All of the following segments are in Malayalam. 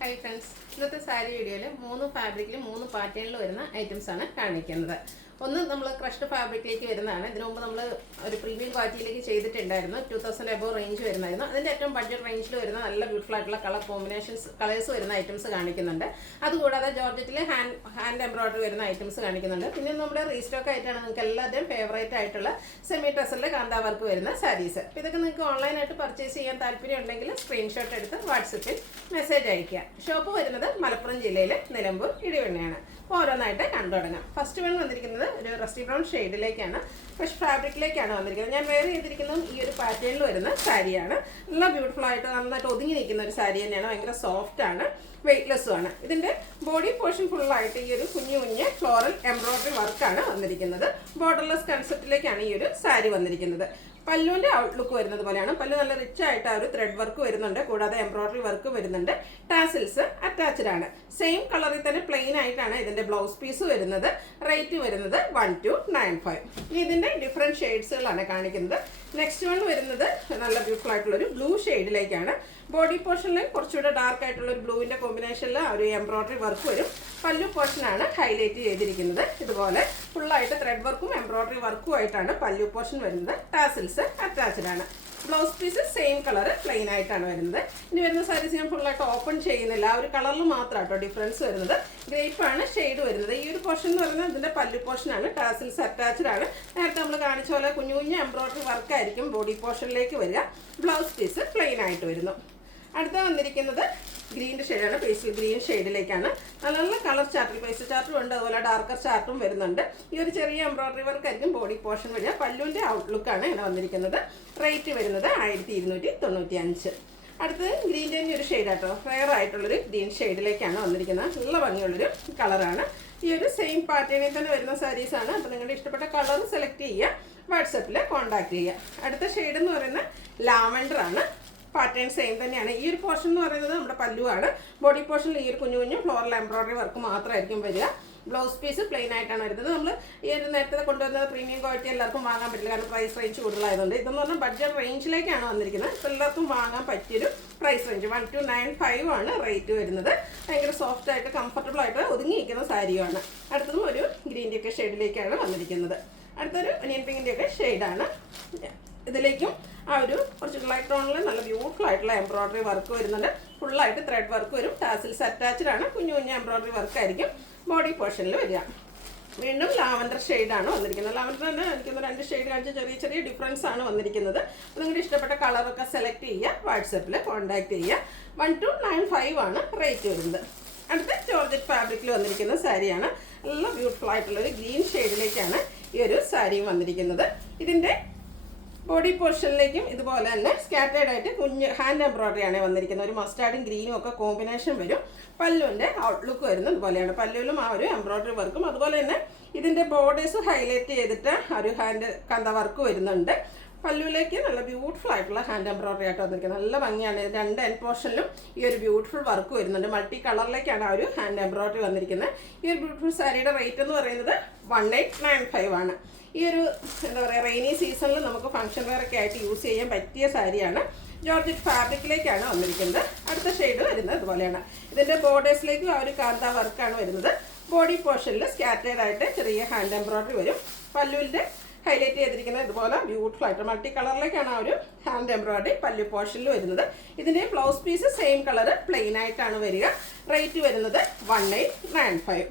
ഹൈ ഫ്രണ്ട്സ്, ഇന്നത്തെ സാരി വീഡിയോയിൽ 3 ഫാബ്രിക്കിൽ 3 പാറ്റേണിൽ വരുന്ന ഐറ്റംസ് ആണ് കാണിക്കുന്നത്. ഒന്ന് നമ്മൾ ക്രഷ്ഡ് ഫാബ്രിക്കിലേക്ക് വരുന്നതാണ്. ഇതിനു മുമ്പ് നമ്മൾ ഒരു പ്രീമിയം ക്വാളിറ്റിയിലേക്ക് ചെയ്തിട്ടുണ്ടായിരുന്നു. 2000 എബോ റേഞ്ച് വരുന്നതായിരുന്നു. അതിൻ്റെ ഏറ്റവും ബഡ്ജറ്റ് റേഞ്ചിൽ വരുന്ന നല്ല ബ്യൂട്ടിഫുൾ ആയിട്ടുള്ള കളേഴ്സ് വരുന്ന ഐറ്റംസ് കാണിക്കുന്നുണ്ട്. അതുകൂടാതെ ജോർജറ്റിൽ ഹാൻഡ് എംബ്രോയിഡറി വരുന്ന ഐറ്റംസ് കാണിക്കുന്നുണ്ട്. പിന്നെ നമ്മുടെ റീസ്റ്റോക്ക് ആയിട്ടാണ് നിങ്ങൾക്ക് എല്ലാവരുടെയും ഫേവറേറ്റ് ആയിട്ടുള്ള സെമി ടെസറിൽ കാന്താ വർക്ക് വരുന്ന സാരീസ്. അപ്പോൾ ഇതൊക്കെ നിങ്ങൾക്ക് ഓൺലൈനായിട്ട് പർച്ചേസ് ചെയ്യാൻ താല്പര്യം ഉണ്ടെങ്കിൽ സ്ക്രീൻഷോട്ട് എടുത്ത് വാട്സപ്പിൽ മെസ്സേജ് അയക്കുക. ഷോപ്പ് വരുന്നത് മലപ്പുറം ജില്ലയിലെ നിലമ്പൂർ ഇടിവണ്ണയാണ്. ഓരോന്നായിട്ട് കണ്ടു തുടങ്ങാം. ഫസ്റ്റ് വൺ വന്നിരിക്കുന്നത് ഒരു റസ്റ്റി ബ്രൗൺ ഷെയ്ഡിലേക്കാണ്, ഫ്രഷ് ഫാബ്രിക്കിലേക്കാണ് വന്നിരിക്കുന്നത്. ഞാൻ വെയർ ചെയ്തിരിക്കുന്നതും ഈ ഒരു പാറ്റേണിൽ വരുന്ന സാരിയാണ്. നല്ല ബ്യൂട്ടിഫുൾ ആയിട്ട് നന്നായിട്ട് ഒതുങ്ങി നിൽക്കുന്ന ഒരു സാരി തന്നെയാണ്. ഭയങ്കര സോഫ്റ്റ് ആണ്, വെയ്റ്റ്ലെസ്സും ആണ്. ഇതിൻ്റെ ബോഡി പോർഷൻ ഫുള്ളായിട്ട് ഈ ഒരു കുഞ്ഞു ഫ്ലോറൽ എംബ്രോയിഡറി വർക്കാണ് വന്നിരിക്കുന്നത്. ബോർഡർലെസ് കൺസെപ്റ്റിലേക്കാണ് ഈ ഒരു സാരി വന്നിരിക്കുന്നത്. പല്ലുവിൻ്റെ ഔട്ട്ലുക്ക് വരുന്നത് പോലെയാണ്. പല്ലു നല്ല റിച്ച് ആയിട്ട് ആ ഒരു ത്രെഡ് വർക്ക് വരുന്നുണ്ട്, കൂടാതെ എംബ്രോയിഡറി വർക്ക് വരുന്നുണ്ട്. ടാസിൽസ് അറ്റാച്ച്ഡ് ആണ്. സെയിം കളറിൽ തന്നെ പ്ലെയിൻ ആയിട്ടാണ് ഇതിൻ്റെ ബ്ലൗസ് പീസ് വരുന്നത്. റേറ്റ് വരുന്നത് 1295. ഇനി ഇതിൻ്റെ ഡിഫറെൻറ്റ് ഷെയ്ഡ്സുകളാണ് കാണിക്കുന്നത്. നെക്സ്റ്റ് വൺ വരുന്നത് നല്ല ബ്യൂട്ടിഫുൾ ആയിട്ടുള്ളൊരു ബ്ലൂ ഷെയ്ഡിലേക്കാണ്. ബോഡി പോർഷനിൽ കുറച്ചുകൂടെ ഡാർക്ക് ആയിട്ടുള്ള ഒരു ബ്ലൂവിൻ്റെ കോമ്പിനേഷനിൽ ഒരു എംബ്രോയിഡറി വർക്ക് വരും. പല്ലു പോർഷനാണ് ഹൈലൈറ്റ് ചെയ്തിരിക്കുന്നത്. ഇതുപോലെ ഫുള്ളായിട്ട് ത്രെഡ് വർക്കും എംബ്രോയിഡറി വർക്കും ആയിട്ടാണ് പല്ലു പോർഷൻ വരുന്നത്. ടാസിൽസ് അറ്റാച്ച്ഡ് ആണ്. Blouse piece same colour plain ആയിട്ടാണ് വരുന്നത്. ഇനി വരുന്ന സാരീസ് ഞാൻ ഫുള്ളായിട്ട് ഓപ്പൺ ചെയ്യുന്നില്ല. ആ ഒരു കളറിൽ മാത്രം കേട്ടോ ഡിഫറൻസ് വരുന്നത്. ഗ്രേപ്പാണ് ഷെയ്ഡ് വരുന്നത്. ഈ ഒരു പോർഷൻ എന്ന് പറയുന്നത് ഇതിൻ്റെ പല്ലു പോർഷനാണ്. ടാസിൽസ് അറ്റാച്ച്ഡ് ആണ്. നേരത്തെ നമ്മൾ കാണിച്ച പോലെ കുഞ്ഞു കുഞ്ഞു എംബ്രോയിഡറി വർക്കായിരിക്കും ബോഡി പോർഷനിലേക്ക് വരിക. ബ്ലൗസ് പീസ് പ്ലെയിൻ ആയിട്ട് വരുന്നു. അടുത്ത വന്നിരിക്കുന്നത് ഗ്രീൻ്റെ ഷെയ്ഡാണ്. പേസ്റ്റൽ ഗ്രീൻ ഷെയ്ഡിലേക്കാണ്. നല്ല നല്ല കളർ ചാർട്ടിൽ പേസ്റ്റൽ ചാർട്ടും ഉണ്ട്, അതുപോലെ ഡാർക്കർ ചാർട്ടും വരുന്നുണ്ട്. ഈ ഒരു ചെറിയ എംബ്രോയിഡറി വർക്കായിരിക്കും ബോഡി പോർഷൻ വരിക. പല്ലുവിൻ്റെ ഔട്ട്ലുക്കാണ് ഇവിടെ വന്നിരിക്കുന്നത്. റേറ്റ് വരുന്നത് 1295. അടുത്തത് ഗ്രീൻ്റെ ഒരു ഷെയ്ഡാട്ടോ, റെയർ ആയിട്ടുള്ളൊരു ഗ്രീൻ ഷെയ്ഡിലേക്കാണ് വന്നിരിക്കുന്നത്. നല്ല ഭംഗിയുള്ളൊരു കളറാണ്. ഈ ഒരു സെയിം പാറ്റേണിൽ തന്നെ വരുന്ന സാരീസാണ്. അപ്പോൾ നിങ്ങളുടെ ഇഷ്ടപ്പെട്ട കളർ സെലക്ട് ചെയ്യുക, വാട്സപ്പിൽ കോൺടാക്ട് ചെയ്യുക. അടുത്ത ഷെയ്ഡ് എന്ന് പറയുന്നത് ലാവൻഡർ ആണ്. പാറ്റേൺ സെയിം തന്നെയാണ്. ഈ ഒരു പോർഷൻ എന്ന് പറയുന്നത് നമ്മുടെ പല്ലുവാണ്. ബോഡി പോർഷനിൽ ഈ ഒരു കുഞ്ഞു കുഞ്ഞു ഫ്ലോറൽ എംബ്രോയിഡറി വർക്ക് മാത്രമായിരിക്കും വരിക. ബ്ലൗസ് പീസ് പ്ലെയിൻ ആയിട്ടാണ് വരുന്നത്. നമ്മൾ ഈ ഒരു നേരത്തെ കൊണ്ടുവന്നത് പ്രീമിയം ക്വാളിറ്റി എല്ലാവർക്കും വാങ്ങാൻ പറ്റില്ല, കാരണം പ്രൈസ് റേഞ്ച് കൂടുതലായതുകൊണ്ട്. ഇതെന്ന് പറഞ്ഞാൽ ബഡ്ജറ്റ് റേഞ്ചിലേക്കാണ് വന്നിരിക്കുന്നത്. ഇപ്പോൾ എല്ലാവർക്കും വാങ്ങാൻ പറ്റിയൊരു പ്രൈസ് റേഞ്ച് 1295 ആണ് റേറ്റ് വരുന്നത്. ഭയങ്കര സോഫ്റ്റ് ആയിട്ട് കംഫർട്ടബിൾ ആയിട്ട് ഒതുങ്ങിയിരിക്കുന്ന സാരിയുമാണ്. അടുത്തതും ഒരു ഗ്രീൻ്റെ ഒക്കെ ഷെയ്ഡിലേക്കാണ് വന്നിരിക്കുന്നത്. അടുത്തൊരു ഒനിയൻ പിങ്കിൻ്റെ ഒക്കെ ഷെയ്ഡാണ്. ഇതിലേക്കും ആ ഒരു കുറച്ച് ലൈറ്റ് ടോണിൽ നല്ല ബ്യൂട്ടിഫുൾ ആയിട്ടുള്ള എംബ്രോയിഡറി വർക്ക് വരുന്നുണ്ട്. ഫുള്ളായിട്ട് ത്രെഡ് വർക്ക് വരും. ടാസിൽസ് അറ്റാച്ച്ഡ് ആണ്. കുഞ്ഞു കുഞ്ഞു എംബ്രോയിഡറി വർക്കായിരിക്കും ബോഡി പോർഷനിൽ വരിക. വീണ്ടും ലാവൻഡർ ഷെയ്ഡാണ് വന്നിരിക്കുന്നത്. ലാവൻഡർ തന്നെ എനിക്കൊന്ന് 2 ഷെയ്ഡ് കാണിച്ച് ചെറിയ ചെറിയ ഡിഫറൻസ് ആണ് വന്നിരിക്കുന്നത്. അപ്പോൾ നിങ്ങളുടെ ഇഷ്ടപ്പെട്ട കളറൊക്കെ സെലക്ട് ചെയ്യുക, വാട്സപ്പിൽ കോൺടാക്ട് ചെയ്യുക. 1295 ആണ് റേറ്റ് വരുന്നത്. അടുത്ത ജോർജറ്റ് ഫാബ്രിക്കിൽ വന്നിരിക്കുന്ന സാരിയാണ്. നല്ല ബ്യൂട്ടിഫുൾ ആയിട്ടുള്ളൊരു ഗ്രീൻ ഷെയ്ഡിലേക്കാണ് ഈ ഒരു സാരിയും വന്നിരിക്കുന്നത്. ഇതിൻ്റെ ബോഡി പോർഷനിലേക്കും ഇതുപോലെ തന്നെ സ്കാറ്റേഡ് ആയിട്ട് കുഞ്ഞ് ഹാൻഡ് എംബ്രോയിഡറി ആണ് വന്നിരിക്കുന്നത്. ഒരു മസ്റ്റാർഡും ഗ്രീനും ഒക്കെ കോമ്പിനേഷൻ വരും. പല്ലുവിൻ്റെ ഔട്ട്ലുക്ക് വരുന്നത് ഇതുപോലെയാണ്. പല്ലുവിലും ആ ഒരു എംബ്രോയിഡറി വർക്കും, അതുപോലെ തന്നെ ഇതിൻ്റെ ബോർഡേഴ്സ് ഹൈലൈറ്റ് ചെയ്തിട്ട് ഒരു ഹാൻഡ് കാന്ത വർക്ക് വരുന്നുണ്ട്. പല്ലുവിലേക്ക് നല്ല ബ്യൂട്ടിഫുൾ ആയിട്ടുള്ള ഹാൻഡ് എംബ്രോയിഡറി ആയിട്ട് വന്നിരിക്കുന്നത്. നല്ല ഭംഗിയാണ്. 2 എൻഡ് പോർഷനിലും ഈ ഒരു ബ്യൂട്ടിഫുൾ വർക്ക് വരുന്നുണ്ട്. മൾട്ടി കളറിലേക്കാണ് ആ ഒരു ഹാൻഡ് എംബ്രോയിഡറി വന്നിരിക്കുന്നത്. ഈ ഒരു ബ്യൂട്ടിഫുൾ സാരിയുടെ റേറ്റ് എന്ന് പറയുന്നത് 1895 ആണ്. ഈ ഒരു എന്താ പറയുക, റെയിനി സീസണിൽ നമുക്ക് ഫംഗ്ഷൻ വെയർ ഒക്കെ ആയിട്ട് യൂസ് ചെയ്യാൻ പറ്റിയ സാരിയാണ്. ജോർജറ്റ് ഫാബ്രിക്കിലേക്കാണ് വന്നിരിക്കുന്നത്. അടുത്ത ഷെയ്ഡ് വരുന്നത് ഇതുപോലെയാണ്. ഇതിൻ്റെ ബോർഡേഴ്സിലേക്കും ആ ഒരു കാന്ത വർക്കാണ് വരുന്നത്. ബോഡി പോർഷനിൽ സ്കാറ്റേഡ് ആയിട്ട് ചെറിയ ഹാൻഡ് എംബ്രോയിഡറി വരും. പല്ലുവിൻ്റെ ഹൈലൈറ്റ് ചെയ്തിരിക്കുന്നത് ഇതുപോലെ ബ്യൂട്ടിഫുൾ ആയിട്ട് മൾട്ടി കളറിലേക്കാണ് ആ ഒരു ഹാൻഡ് എംബ്രോയിഡറി പല്ലു പോർഷനിൽ വരുന്നത്. ഇതിൻ്റെ blouse piece same colour plain ആയിട്ടാണ് വരിക. റേറ്റ് വരുന്നത് 1895.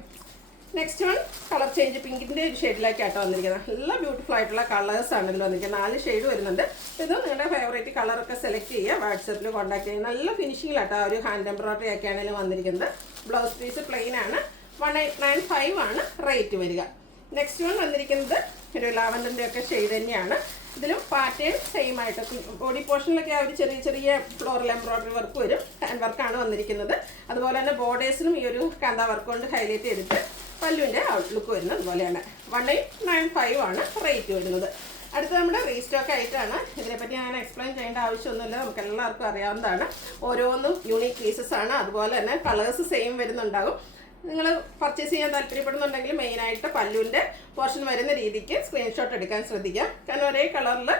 നെക്സ്റ്റ് വൺ കളർ ചേഞ്ച് പിങ്കിൻ്റെ ഒരു ഷെയ്ഡിലേക്കാട്ടോ വന്നിരിക്കുന്നത്. നല്ല ബ്യൂട്ടിഫുൾ ആയിട്ടുള്ള കളേഴ്സാണ് ഇതിൽ വന്നിരിക്കുന്നത്. 4 ഷെയ്ഡ് വരുന്നുണ്ട്. ഇത് നിങ്ങളുടെ ഫേവറേറ്റ് കളറൊക്കെ സെലക്ട് ചെയ്യുക, വാട്സപ്പിൽ കോൺടാക്ട് ചെയ്യുക. നല്ല ഫിനിഷിങ്ങിലാട്ടോ ആ ഒരു ഹാൻഡ് എംബ്രോയിഡറി ഒക്കെയാണെങ്കിലും വന്നിരിക്കുന്നത്. ബ്ലൗസ് പീസ് പ്ലെയിൻ ആണ്. 1895 ആണ് റേറ്റ് വരിക. നെക്സ്റ്റ് വൺ വന്നിരിക്കുന്നത് ഒരു ലാവൻഡറിൻ്റെ ഒക്കെ ഷെയ്ഡ് തന്നെയാണ്. ഇതിലും പാറ്റേൺ സെയിം ആയിട്ട് ബോഡി പോർഷനിലൊക്കെ ആ ഒരു ചെറിയ ചെറിയ ഫ്ലോറൽ എംബ്രോയിഡറി വർക്ക് വരും. ഹാൻഡ് വർക്കാണ് വന്നിരിക്കുന്നത്. അതുപോലെ തന്നെ ബോർഡേഴ്സിനും ഈ ഒരു കാന്ത വർക്ക് കൊണ്ട് ഹൈലൈറ്റ് ചെയ്തിട്ട് പല്ലുവിൻ്റെ ഔട്ട്ലുക്ക് വരുന്നത് അതുപോലെയാണ്. 1895 ആണ് റേറ്റ് വരുന്നത്. അടുത്ത നമ്മുടെ റീസ്റ്റോക്ക് ആയിട്ടാണ്. ഇതിനെപ്പറ്റി ഞാൻ എക്സ്പ്ലെയിൻ ചെയ്യേണ്ട ആവശ്യമൊന്നുമില്ല, നമുക്ക് എല്ലാവർക്കും അറിയാവുന്നതാണ്. ഓരോന്നും യൂണീക്ക് പീസസ് ആണ്. അതുപോലെ തന്നെ കളേഴ്സ് സെയിം വരുന്നുണ്ടാകും. നിങ്ങൾ പർച്ചേസ് ചെയ്യാൻ താല്പര്യപ്പെടുന്നുണ്ടെങ്കിൽ മെയിനായിട്ട് പല്ലുവിൻ്റെ പോർഷൻ വരുന്ന രീതിക്ക് സ്ക്രീൻഷോട്ട് എടുക്കാൻ ശ്രദ്ധിക്കാം. കാരണം ഒരേ കളറിൽ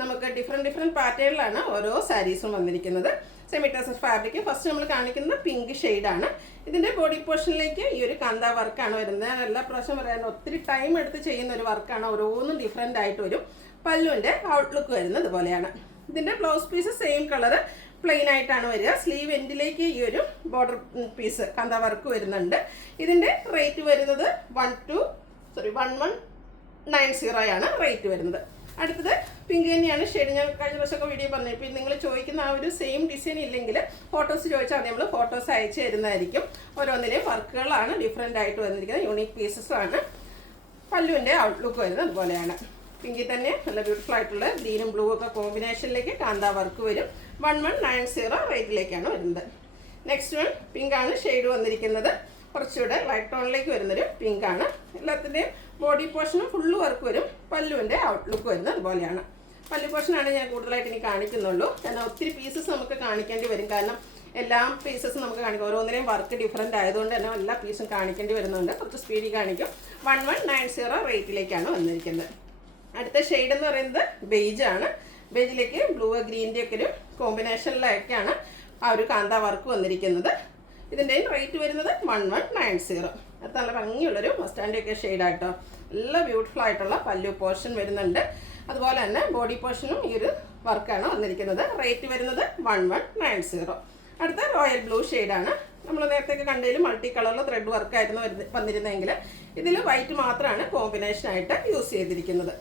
നമുക്ക് ഡിഫറെൻറ്റ് പാറ്റേണിലാണ് ഓരോ സാരീസും വന്നിരിക്കുന്നത്. Semi tussar fabric. ഫസ്റ്റ് നമ്മൾ കാണിക്കുന്നത് പിങ്ക് ഷെയ്ഡാണ്. ഇതിൻ്റെ ബോഡി പോർഷനിലേക്ക് ഈ ഒരു കാന്ത വർക്കാണ് വരുന്നത്. എല്ലാ പ്രാവശ്യം പറയാൻ ഒത്തിരി ടൈം എടുത്ത് ചെയ്യുന്ന ഒരു വർക്കാണ്. ഓരോന്നും ഡിഫറെൻ്റ് ആയിട്ട് വരും. പല്ലുവിൻ്റെ ഔട്ട്ലുക്ക് വരുന്നത് ഇതുപോലെയാണ്. ഇതിൻ്റെ blouse piece same colour plain ആയിട്ടാണ് വരിക. സ്ലീവ് എൻഡിലേക്ക് ഈ ഒരു ബോർഡർ പീസ് കാന്ത വർക്ക് വരുന്നുണ്ട്. ഇതിൻ്റെ റേറ്റ് വരുന്നത് 1190 ആണ് റേറ്റ് വരുന്നത്. അടുത്തത് പിങ്ക് തന്നെയാണ് ഷെയ്ഡ്. ഞാൻ കഴിഞ്ഞ ദിവസമൊക്കെ വീഡിയോ പറഞ്ഞു. ഇപ്പോൾ നിങ്ങൾ ചോദിക്കുന്ന ആ ഒരു സെയിം ഡിസൈൻ ഇല്ലെങ്കിൽ ഫോട്ടോസ് ചോദിച്ചാൽ മതി, നമ്മൾ ഫോട്ടോസ് അയച്ചു തരുന്നതായിരിക്കും. ഓരോന്നിലെയും വർക്കുകളാണ് ഡിഫറെൻ്റ് ആയിട്ട് വന്നിരിക്കുന്നത്. യൂണിക് പീസസ് ആണ്. പല്ലുവിൻ്റെ ഔട്ട്ലുക്ക് വരുന്നത് അതുപോലെയാണ്. പിങ്കിൽ തന്നെ നല്ല ബ്യൂട്ടിഫുൾ ആയിട്ടുള്ള ഗ്രീനും ബ്ലൂ ഒക്കെ കോമ്പിനേഷനിലേക്ക് കാന്ത വർക്ക് വരും. 1190 റേറ്റിലേക്കാണ് വരുന്നത്. നെക്സ്റ്റ് വൺ പിങ്ക് ആണ് ഷെയ്ഡ് വന്നിരിക്കുന്നത്. കുറച്ചുകൂടെ ലൈറ്റ് ടോണിലേക്ക് വരുന്നൊരു പിങ്ക് ആണ്. എല്ലാത്തിൻ്റെയും ബോഡി പോർഷനും ഫുള്ള് വർക്ക് വരും. പല്ലുവിൻ്റെ ഔട്ട്ലുക്ക് വരുന്നത് അതുപോലെയാണ്. പല്ലു പോർഷനാണ് ഞാൻ കൂടുതലായിട്ട് ഇനി കാണിക്കുന്നുള്ളൂ. കാരണം ഒത്തിരി പീസസ് നമുക്ക് കാണിക്കേണ്ടി വരും. കാരണം എല്ലാ പീസസും നമുക്ക് കാണിക്കും. ഓരോന്നിനെയും വർക്ക് ഡിഫറെൻ്റ് ആയതുകൊണ്ട് തന്നെ എല്ലാ പീസും കാണിക്കേണ്ടി വരുന്നുണ്ട്. കുറച്ച് സ്പീഡിൽ കാണിക്കും. 1190 റേറ്റിലേക്കാണ് വന്നിരിക്കുന്നത്. അടുത്ത ഷെയ്ഡ് എന്ന് പറയുന്നത് ബേജ് ആണ്. ബേജിലേക്ക് ബ്ലൂ ഗ്രീൻ്റെ ഒക്കെ ഒരു കോമ്പിനേഷനിലേക്കാണ് ആ ഒരു കാന്ത വർക്ക് വന്നിരിക്കുന്നത്. ഇതിൻ്റെയും റേറ്റ് വരുന്നത് 1190. അത് നല്ല ഭംഗിയുള്ളൊരു മസ്റ്റാൻഡ് ഒക്കെ ഷെയ്ഡായിട്ടോ. നല്ല ബ്യൂട്ടിഫുൾ ആയിട്ടുള്ള പല്ലു പോർഷൻ വരുന്നുണ്ട്. അതുപോലെ തന്നെ ബോഡി പോർഷനും ഈ ഒരു വർക്കാണ് വന്നിരിക്കുന്നത്. റേറ്റ് വരുന്നത് 1190. അടുത്ത റോയൽ ബ്ലൂ ഷെയ്ഡാണ്. നമ്മൾ നേരത്തെ കണ്ടതിൽ മൾട്ടി കളറിൽ ത്രെഡ് വർക്കായിരുന്നു വന്നിരുന്നതെങ്കിൽ ഇതിൽ വൈറ്റ് മാത്രമാണ് കോമ്പിനേഷനായിട്ട് യൂസ് ചെയ്തിരിക്കുന്നത്.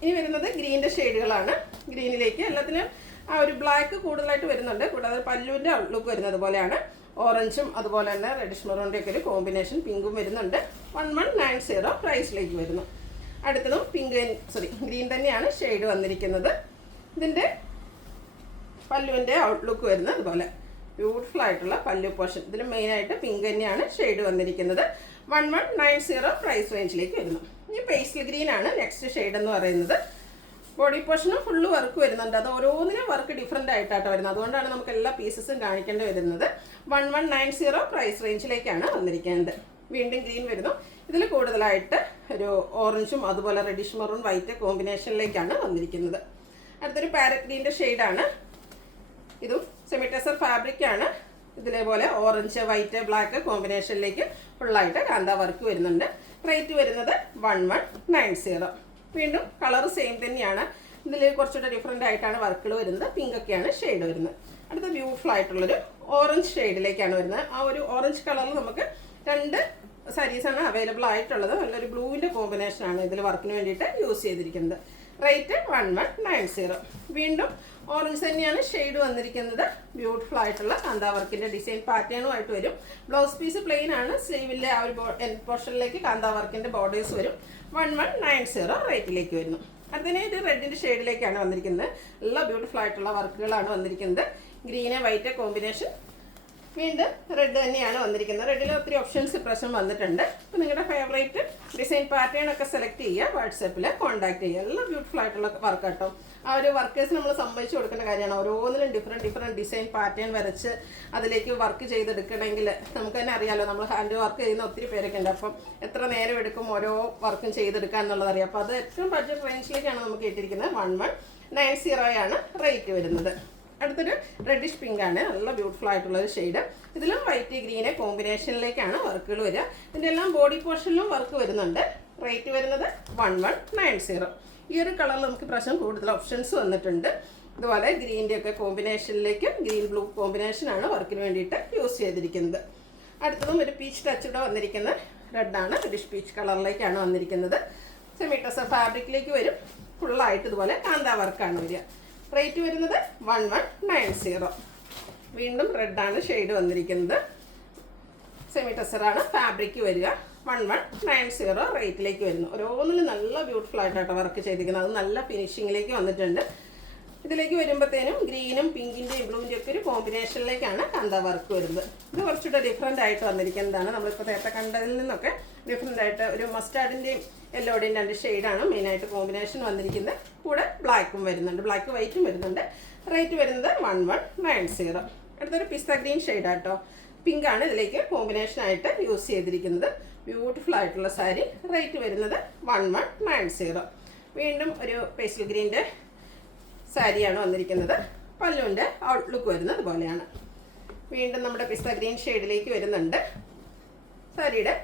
ഇനി വരുന്നത് ഗ്രീൻ്റെ ഷെയ്ഡുകളാണ്. ഗ്രീനിലേക്ക് എല്ലാത്തിനും ആ ഒരു ബ്ലാക്ക് കൂടുതലായിട്ട് വരുന്നുണ്ട്. കൂടാതെ പല്ലുവിൻ്റെ ഔട്ട്ലുക്ക് വരുന്നത് പോലെയാണ്. ഓറഞ്ചും അതുപോലെ തന്നെ റെഡിഷ് മെറൂണിൻ്റെ ഒക്കെ ഒരു കോമ്പിനേഷൻ പിങ്കും വരുന്നുണ്ട്. 1190 പ്രൈസിലേക്ക് വരുന്നു. അടുത്തതും ഗ്രീൻ തന്നെയാണ് ഷെയ്ഡ് വന്നിരിക്കുന്നത്. ഇതിൻ്റെ പല്ലുവിൻ്റെ ഔട്ട്ലുക്ക് വരുന്നത് അതുപോലെ ബ്യൂട്ടിഫുൾ ആയിട്ടുള്ള പല്ലു പോർഷൻ. ഇതിൽ മെയിനായിട്ട് പിങ്ക് തന്നെയാണ് ഷെയ്ഡ് വന്നിരിക്കുന്നത്. 1190 പ്രൈസ് റേഞ്ചിലേക്ക് വരുന്നു. ഈ പേസ്റ്റൽ ഗ്രീൻ ആണ് നെക്സ്റ്റ് ഷെയ്ഡ് എന്ന് പറയുന്നത്. ബോഡി പോർഷനും ഫുള്ള് വർക്ക് വരുന്നുണ്ട്. അത് ഓരോന്നിനും വർക്ക് ഡിഫറെൻ്റ് ആയിട്ടാണ് വരുന്നത്. അതുകൊണ്ടാണ് നമുക്ക് എല്ലാ പീസസും കാണിക്കേണ്ടി വരുന്നത്. 1190 പ്രൈസ് റേഞ്ചിലേക്കാണ് വന്നിരിക്കുന്നത്. വീണ്ടും ഗ്രീൻ വരുന്നു. ഇതിൽ കൂടുതലായിട്ട് ഒരു ഓറഞ്ചും അതുപോലെ റെഡിഷ് മെറൂൺ വൈറ്റ് കോമ്പിനേഷനിലേക്കാണ് വന്നിരിക്കുന്നത്. അടുത്തൊരു പാരറ്റ് ഗ്രീൻ്റെ ഷെയ്ഡാണ്. ഇതും സെമി ടെസർ ഫാബ്രിക്കാണ്. ഇതിലേപോലെ ഓറഞ്ച് വൈറ്റ് ബ്ലാക്ക് കോമ്പിനേഷനിലേക്ക് ഫുള്ളായിട്ട് കാന്ത വർക്ക് വരുന്നുണ്ട്. റേറ്റ് വരുന്നത് 1190. വീണ്ടും കളർ സെയിം തന്നെയാണ്. ഇതിൽ കുറച്ചുകൂടെ ഡിഫറെൻ്റ് ആയിട്ടാണ് വർക്കുകൾ വരുന്നത്. പിങ്ക് ഒക്കെയാണ് ഷെയ്ഡ് വരുന്നത്. അടുത്ത ബ്യൂട്ടിഫുൾ ആയിട്ടുള്ളൊരു ഓറഞ്ച് ഷെയ്ഡിലേക്കാണ് വരുന്നത്. ആ ഒരു ഓറഞ്ച് കളറിൽ നമുക്ക് 2 സാരീസാണ് അവൈലബിൾ ആയിട്ടുള്ളത്. നല്ലൊരു ബ്ലൂവിൻ്റെ കോമ്പിനേഷനാണ് ഇതിൽ വർക്കിന് വേണ്ടിയിട്ട് യൂസ് ചെയ്തിരിക്കുന്നത്. റേറ്റ് 1190. വീണ്ടും ഓറഞ്ച് തന്നെയാണ് ഷെയ്ഡ് വന്നിരിക്കുന്നത്. ബ്യൂട്ടിഫുൾ ആയിട്ടുള്ള കാന്ത വർക്കിൻ്റെ ഡിസൈൻ പാറ്റേണുമായിട്ട് വരും. ബ്ലൗസ് പീസ് പ്ലെയിൻ ആണ്. സ്ലീവിലെ ആ ഒരു പോർഷനിലേക്ക് കാന്ത വർക്കിൻ്റെ ബോർഡേഴ്സ് വരും. 1190 റേറ്റിലേക്ക് വരുന്നു. അതിന് ഇത് റെഡിൻ്റെ ഷെയ്ഡിലേക്കാണ് വന്നിരിക്കുന്നത്. നല്ല ബ്യൂട്ടിഫുൾ ആയിട്ടുള്ള വർക്കുകളാണ് വന്നിരിക്കുന്നത്. Green white combination. വീണ്ടും റെഡ് തന്നെയാണ് വന്നിരിക്കുന്നത്. റെഡിൽ ഒത്തിരി ഓപ്ഷൻസ് ഇപ്രാവശ്യം വന്നിട്ടുണ്ട്. അപ്പോൾ നിങ്ങളുടെ ഫേവറേറ്റ് ഡിസൈൻ പാറ്റേൺ ഒക്കെ സെലക്ട് ചെയ്യുക. വാട്സാപ്പിൽ കോൺടാക്ട് ചെയ്യുക. എല്ലാം ബ്യൂട്ടിഫുൾ ആയിട്ടുള്ള വർക്ക് കേട്ടോ. ആ ഒരു വർക്കേഴ്സ് നമ്മൾ സമ്മതിച്ച് കൊടുക്കേണ്ട കാര്യമാണ്. ഓരോന്നിനും ഡിഫറെൻറ്റ് ഡിസൈൻ പാറ്റേൺ വരച്ച് അതിലേക്ക് വർക്ക് ചെയ്തെടുക്കണമെങ്കിൽ നമുക്ക് തന്നെ അറിയാമല്ലോ. നമ്മൾ ഹാൻഡ് വർക്ക് ചെയ്യുന്ന ഒത്തിരി പേരൊക്കെ ഉണ്ട്. അപ്പം എത്ര നേരം എടുക്കും ഓരോ വർക്കും ചെയ്തെടുക്കുക എന്നുള്ളത് അറിയാം. അപ്പോൾ അത് ഏറ്റവും ബഡ്ജറ്റ് റേഞ്ചിലേക്കാണ് നമുക്ക് ഇട്ടിരിക്കുന്നത്. 1190 റേറ്റ് വരുന്നത്. അടുത്തൊരു റെഡിഷ് പിങ്ക് ആണ്. നല്ല ബ്യൂട്ടിഫുൾ ആയിട്ടുള്ളൊരു ഷെയ്ഡ്. ഇതിലും വൈറ്റ് ഗ്രീന് കോമ്പിനേഷനിലേക്കാണ് വർക്കുകൾ വരിക. ഇതിൻ്റെ എല്ലാം ബോഡി പോർഷനിലും വർക്ക് വരുന്നുണ്ട്. റേറ്റ് വരുന്നത് 1190. ഈ ഒരു കളറിൽ നമുക്ക് പ്രശ്നം കൂടുതൽ ഓപ്ഷൻസ് വന്നിട്ടുണ്ട്. അതുപോലെ ഗ്രീൻ്റെ ഒക്കെ കോമ്പിനേഷനിലേക്ക് ഗ്രീൻ ബ്ലൂ കോമ്പിനേഷനാണ് വർക്കിന് വേണ്ടിയിട്ട് യൂസ് ചെയ്തിരിക്കുന്നത്. അടുത്തതും ഒരു പീച്ച് ടച്ചൂടെ വന്നിരിക്കുന്ന റെഡാണ്. റെഡിഷ് പീച്ച് കളറിലേക്കാണ് വന്നിരിക്കുന്നത്. സെമി ടെസർ ഫാബ്രിക്കിലേക്ക് വരും. ഫുള്ളായിട്ട് ഇതുപോലെ കാന്ത വർക്കാണ് വരിക. റേറ്റ് വരുന്നത് 1190. വീണ്ടും റെഡാണ് ഷെയ്ഡ് വന്നിരിക്കുന്നത്. സെമി ടെസറാണ് ഫാബ്രിക് വരിക. 1190 റേറ്റിലേക്ക് വരുന്നു. ഓരോന്നിലും നല്ല ബ്യൂട്ടിഫുൾ ആയിട്ടാണ് വർക്ക് ചെയ്തിരിക്കുന്നത്. അത് നല്ല ഫിനിഷിങ്ങിലേക്ക് വന്നിട്ടുണ്ട്. ഇതിലേക്ക് വരുമ്പോഴത്തേനും ഗ്രീനും പിങ്കിൻ്റെയും ബ്ലൂവിൻ്റെ ഒക്കെ ഒരു കോമ്പിനേഷനിലേക്കാണ് കാന്ത വർക്ക് വരുന്നത്. ഇത് കുറച്ചുകൂടെ ഡിഫറെൻ്റ് ആയിട്ട് വന്നിരിക്കുന്നതാണ്. നമ്മളിപ്പോൾ നേരത്തെ കണ്ടതിൽ നിന്നൊക്കെ ഡിഫറെൻ്റ് ആയിട്ട് ഒരു മസ്റ്റാർഡിൻ്റെയും യെല്ലോയുടെയും 2 ഷെയ്ഡാണ് മെയിനായിട്ട് കോമ്പിനേഷൻ വന്നിരിക്കുന്നത്. കൂടെ ബ്ലാക്കും വരുന്നുണ്ട്, ബ്ലാക്ക് വൈറ്റും വരുന്നുണ്ട്. റേറ്റ് വരുന്നത് 1190. അടുത്തൊരു പിസ്ത ഗ്രീൻ ഷെയ്ഡാട്ടോ. പിങ്കാണ് ഇതിലേക്ക് കോമ്പിനേഷനായിട്ട് യൂസ് ചെയ്തിരിക്കുന്നത്. ബ്യൂട്ടിഫുൾ ആയിട്ടുള്ള സാരി. റേറ്റ് വരുന്നത് 1190. വീണ്ടും ഒരു പേസ്റ്റൽ ഗ്രീൻ്റെ സാരിയാണ് വന്നിരിക്കുന്നത്. പല്ലുവിൻ്റെ ഔട്ട്ലുക്ക് വരുന്നത് ഇതുപോലെയാണ്. വീണ്ടും നമ്മുടെ പിസ്ത ഗ്രീൻ ഷെയ്ഡിലേക്ക് വരുന്നുണ്ട്. സാരിയുടെ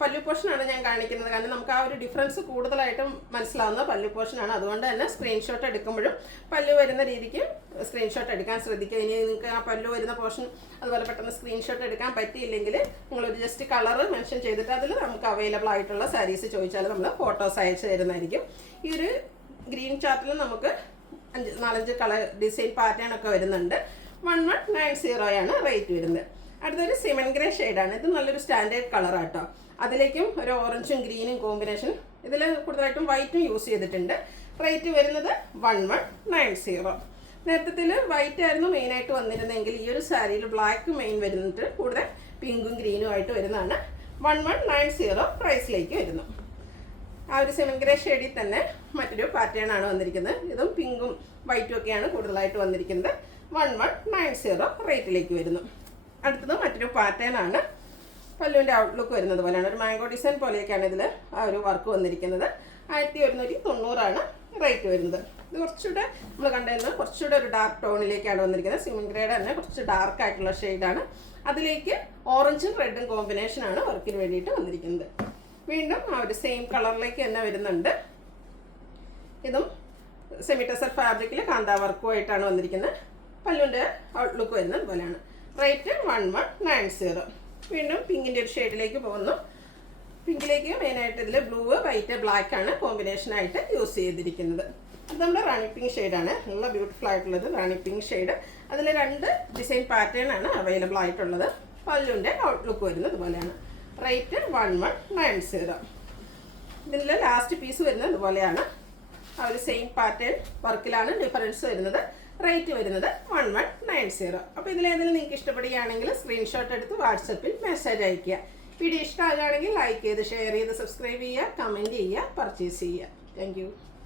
പല്ലു പോർഷനാണ് ഞാൻ കാണിക്കുന്നത്, കാരണം നമുക്ക് ആ ഒരു ഡിഫറൻസ് കൂടുതലായിട്ടും മനസ്സിലാവുന്ന പല്ലു പോർഷനാണ്. അതുകൊണ്ട് തന്നെ സ്ക്രീൻഷോട്ട് എടുക്കുമ്പോഴും പല്ലു വരുന്ന രീതിക്ക് സ്ക്രീൻഷോട്ട് എടുക്കാൻ ശ്രദ്ധിക്കുക. ഇനി നിങ്ങൾക്ക് ആ പല്ലു വരുന്ന പോർഷൻ അതുപോലെ പെട്ടെന്ന് സ്ക്രീൻഷോട്ട് എടുക്കാൻ പറ്റിയില്ലെങ്കിൽ നിങ്ങളൊരു ജസ്റ്റ് കളർ മെൻഷൻ ചെയ്തിട്ട് അതിൽ നമുക്ക് അവൈലബിൾ ആയിട്ടുള്ള സാരീസ് ചോദിച്ചാൽ നമ്മൾ ഫോട്ടോസ് അയച്ചു തരുന്നതായിരിക്കും. ഈ ഒരു ഗ്രീൻ ചാർട്ടിൽ നമുക്ക് 4-5 കളർ ഡിസൈൻ പാറ്റേൺ ഒക്കെ വരുന്നുണ്ട്. 1190 റേറ്റ് വരുന്നത്. അടുത്തൊരു സിമൻ ഗ്രേ ഷെയ്ഡാണ്. ഇത് നല്ലൊരു സ്റ്റാൻഡേർഡ് കളറാട്ടോ. അതിലേക്കും ഒരു ഓറഞ്ചും ഗ്രീനും കോമ്പിനേഷൻ. ഇതിൽ കൂടുതലായിട്ടും വൈറ്റും യൂസ് ചെയ്തിട്ടുണ്ട്. റേറ്റ് വരുന്നത് 1190. നേരത്തെ വൈറ്റ് ആയിരുന്നു മെയിനായിട്ട് വന്നിരുന്നെങ്കിൽ ഈ ഒരു സാരിയിൽ ബ്ലാക്ക് മെയിൻ വരുന്നിട്ട് കൂടുതൽ പിങ്കും ഗ്രീനും ആയിട്ട് വരുന്നതാണ്. 1190 പ്രൈസിലേക്ക് വരുന്നു. ആ ഒരു സിമൻ ഗ്രേ ഷെയ്ഡിൽ തന്നെ മറ്റൊരു പാറ്റേൺ ആണ് വന്നിരിക്കുന്നത്. ഇതും പിങ്കും വൈറ്റും ഒക്കെയാണ് കൂടുതലായിട്ട് വന്നിരിക്കുന്നത്. 1190 റേറ്റിലേക്ക് വരുന്നു. അടുത്തത് മറ്റൊരു പാറ്റേൺ ആണ്. പല്ലുവിൻ്റെ ഔട്ട്ലുക്ക് വരുന്നത് പോലെയാണ്. ഒരു മാംഗോ ഡിസൈൻ പോലെയൊക്കെയാണ് ഇതിൽ ആ ഒരു വർക്ക് വന്നിരിക്കുന്നത്. 1190 റേറ്റ് വരുന്നത്. ഇത് കുറച്ചുകൂടെ നമ്മൾ കണ്ടിരുന്നത് കുറച്ചുകൂടെ ഒരു ഡാർക്ക് ടോണിലേക്കാണ് വന്നിരിക്കുന്നത്. സിമൻ ഗ്രേഡ് തന്നെ കുറച്ച് ഡാർക്ക് ആയിട്ടുള്ള ഷെയ്ഡാണ്. അതിലേക്ക് ഓറഞ്ചും റെഡും കോമ്പിനേഷനാണ് വർക്കിന് വേണ്ടിയിട്ട് വന്നിരിക്കുന്നത്. വീണ്ടും ആ ഒരു സെയിം കളറിലേക്ക് തന്നെ വരുന്നുണ്ട്. ഇതും സെമി ടെസർ ഫാബ്രിക്കിൽ കാന്താ വർക്കുമായിട്ടാണ് വന്നിരിക്കുന്നത്. പല്ലുവിൻ്റെ ഔട്ട്ലുക്ക് വരുന്നത് പോലെയാണ്. റേറ്റ് 1190. വീണ്ടും പിങ്കിൻ്റെ ഒരു ഷെയ്ഡിലേക്ക് പോകുന്നു. പിങ്കിലേക്ക് മെയിനായിട്ട് ഇതിൽ ബ്ലൂ, വൈറ്റ്, ബ്ലാക്ക് ആണ് കോമ്പിനേഷനായിട്ട് യൂസ് ചെയ്തിരിക്കുന്നത്. അത് നമ്മുടെ റാണി പിങ്ക് ഷെയ്ഡാണ്. നല്ല ബ്യൂട്ടിഫുൾ ആയിട്ടുള്ളത് റാണി പിങ്ക് ഷെയ്ഡ്. അതിൽ 2 ഡിസൈൻ പാറ്റേൺ ആണ് അവൈലബിൾ ആയിട്ടുള്ളത്. പല്ലുവിൻ്റെ ഔട്ട്ലുക്ക് വരുന്നത് ഇതുപോലെയാണ്. റേറ്റ് 1190. ഇതിൽ ലാസ്റ്റ് പീസ് വരുന്നത് ഇതുപോലെയാണ്. ആ ഒരു സെയിം പാറ്റേൺ വർക്കിലാണ് ഡിഫറൻസ് വരുന്നത്. റേറ്റ് വരുന്നത് 1190. അപ്പോൾ ഇതിലേതെങ്കിലും നിങ്ങൾക്ക് ഇഷ്ടപ്പെടുകയാണെങ്കിൽ സ്ക്രീൻഷോട്ട് എടുത്ത് വാട്സപ്പിൽ മെസ്സേജ് അയയ്ക്കുക. വീഡിയോ ഇഷ്ടമാകുകയാണെങ്കിൽ ലൈക്ക് ചെയ്ത് ഷെയർ ചെയ്ത് സബ്സ്ക്രൈബ് ചെയ്യുക, കമൻറ്റ് ചെയ്യുക, പർച്ചേസ് ചെയ്യുക. താങ്ക്